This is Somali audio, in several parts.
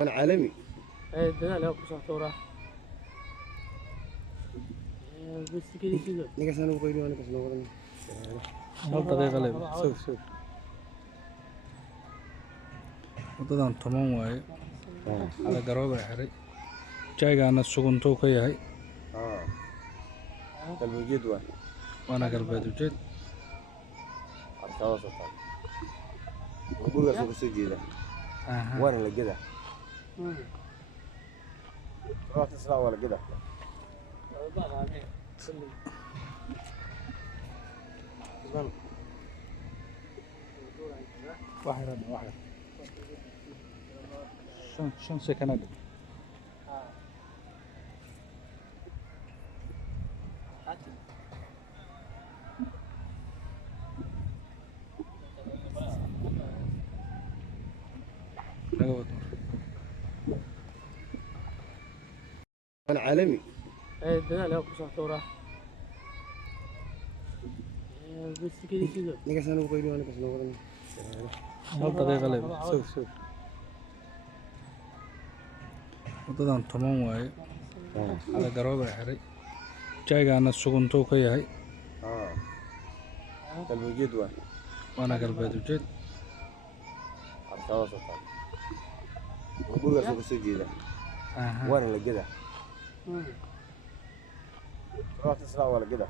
العالمي. الدلال هو كسر بس كده كده ninka sana u qayli aniga soo wadan hal daqiiqa leh sug wadadan toban waaye ala garooba xiray jaygana suguntuu ka yahay galbeed waa waana galbeed ujeed arkaada soo guriga soo jeeda waana la gada waqti salaa wala gada wax shan sekana dhig laga wado العالمي. الدلال هو كسر بس كده كده ninka sana u qayli aniga soo wadan hal daqiiqa leh sug wadadan toban waaye ala garooba xiray jaygana suguntuu ka yahay galbeed waa waana galbeed ujeed arkaada soo guriga soo jeeda waana la gada waqti salaa wala gada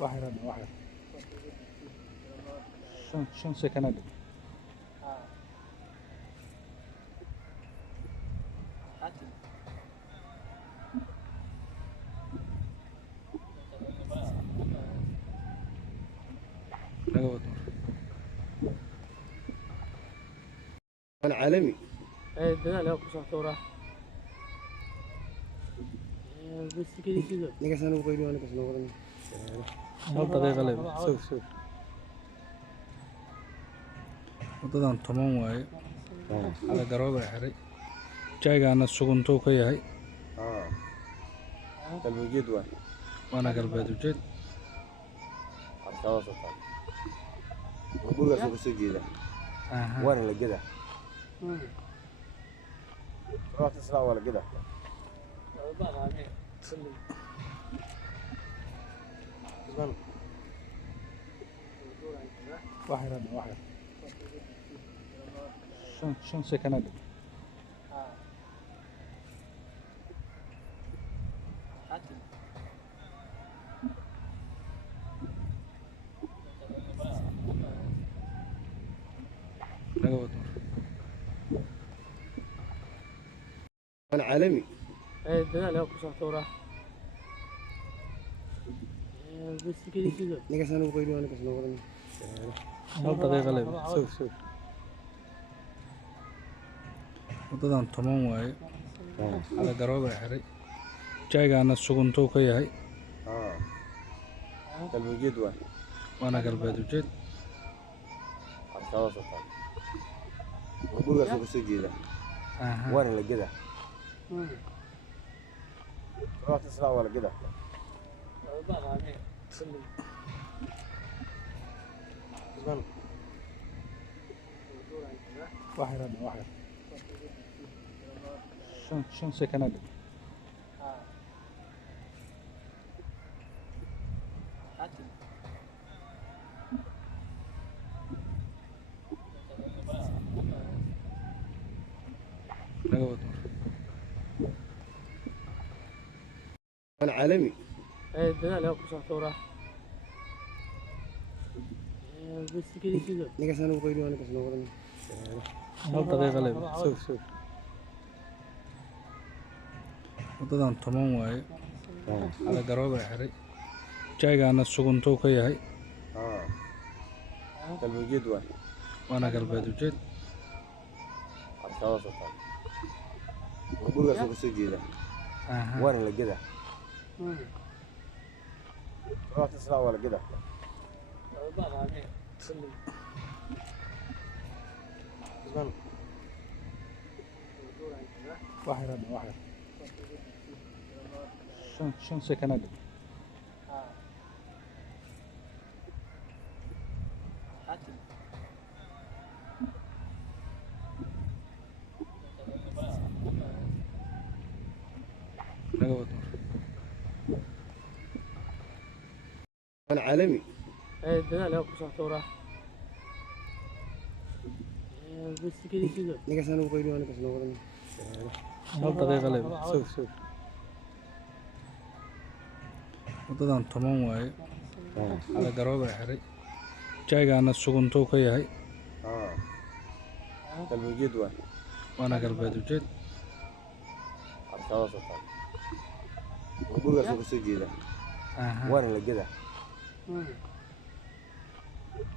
wax shan sekana dhig laga wado العالمي. الدلال هو كسر بس كده كده ninka sana u qayli aniga soo wadan hal daqiiqa leh sug wadadan toban waaye ala garooba xiray jaygana suguntuu ka yahay galbeed waa waana galbeed ujeed arkaada soo guriga soo jeeda waana la gada waqti salaa wala gada wax shan sekana dhig laga wado العالمي. الدلال هو كسر بس كده كده ninka sana u qayli aniga soo wadan hal daqiiqa leh sug wadadan toban waaye ala garooba xiray jaygana suguntuu ka yahay galbeed waa waana galbeed ujeed arkaada soo guriga soo jeeda waana la gada waqti salaa wala gada wax shan sekana dhig laga wado العالمي. الدلال هو كسر بس كده كده ninka sana u qayli aniga soo wadan hal daqiiqa leh sug wadadan toban waaye ala garooba xiray jaygana suguntuu ka yahay galbeed waa waana galbeed ujeed arkaada soo guriga soo jeeda waana la gada waqti salaa wala gada wax shan sekana dhig naga wado وانا عالمي dadaal ayaa ku socota waraaq bas gelisiga ninkaas anigu qayli waa ninkaas noo wadan hal daqiiqa leh sug sug wadadan toban waaye ala garooba xiray jaygaana suguntuu ka yahay galbeed waa waana galbeed ujeed arkawa soo gurigaas uu kasoo jeeda waana la geda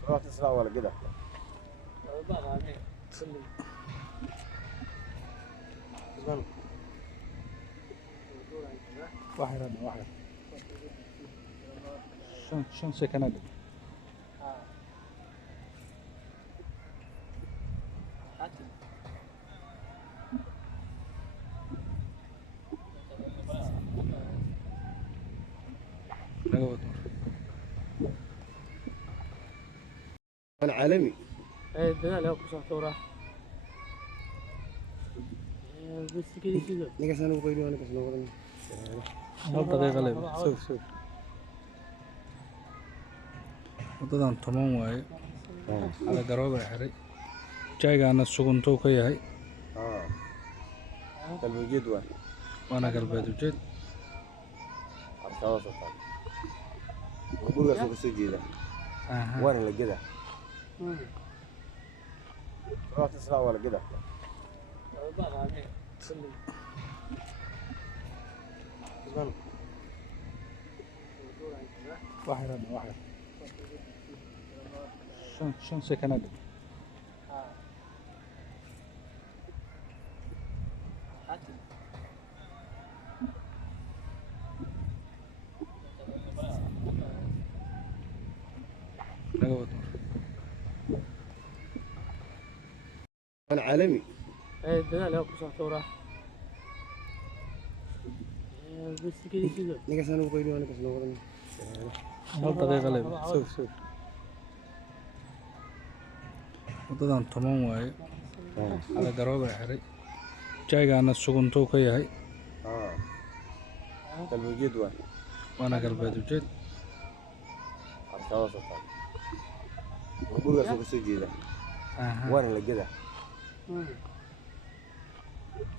raafta islaa waa la geda shan sekana dhig naga wado وانا عالمي dadaal ayaa ku socota waraaq bas gelisiga ninkaas anigu qayli waa ninkaas noo wadan hal daqiiqa leh sug sug wadadan toban waaye ala garooba xiray jaygaana suguntuu ka yahay galbeed waa waana galbeed ujeed arkawa soo gurigaas uu kasoo jeeda waana la geda raafta islaa waa la geda shan sekana dhig naga wado وانا عالمي dadaal ayaa ku socota waraaq bas gelisiga ninkaas anigu qayli waa ninkaas noo wadan hal daqiiqa leh sug sug wadadan toban waaye ala garooba xiray jaygaana suguntuu ka yahay galbeed waa waana galbeed ujeed arkawa soo gurigaas uu kasoo jeeda waana la geda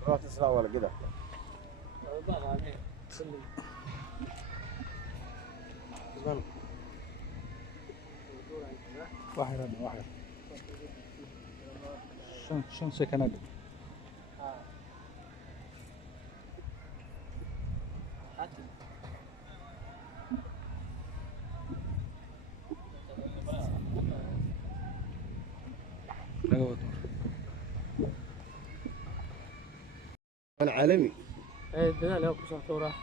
raafta islaa waa la geda shan sekana dhig naga wado وانا عالمي dadaal ayaa ku socota waraaq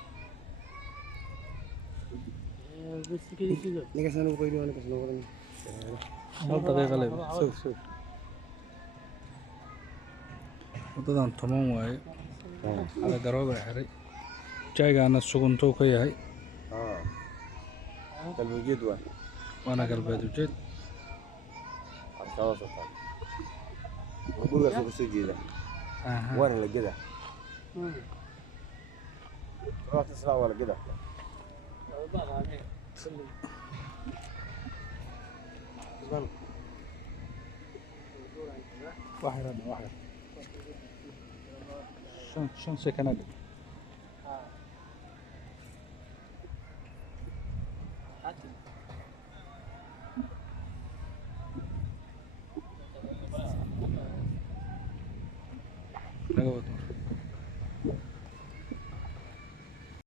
bas gelisiga ninkaas anigu qayli waa ninkaas noo wadan hal daqiiqa leh sug sug wadadan toban waaye ala garooba xiray jaygaana suguntuu ka yahay galbeed waa waana galbeed ujeed arkawa soo gurigaas uu kasoo jeeda waana la geda raafta islaa waa la geda shan sekana dhig naga wado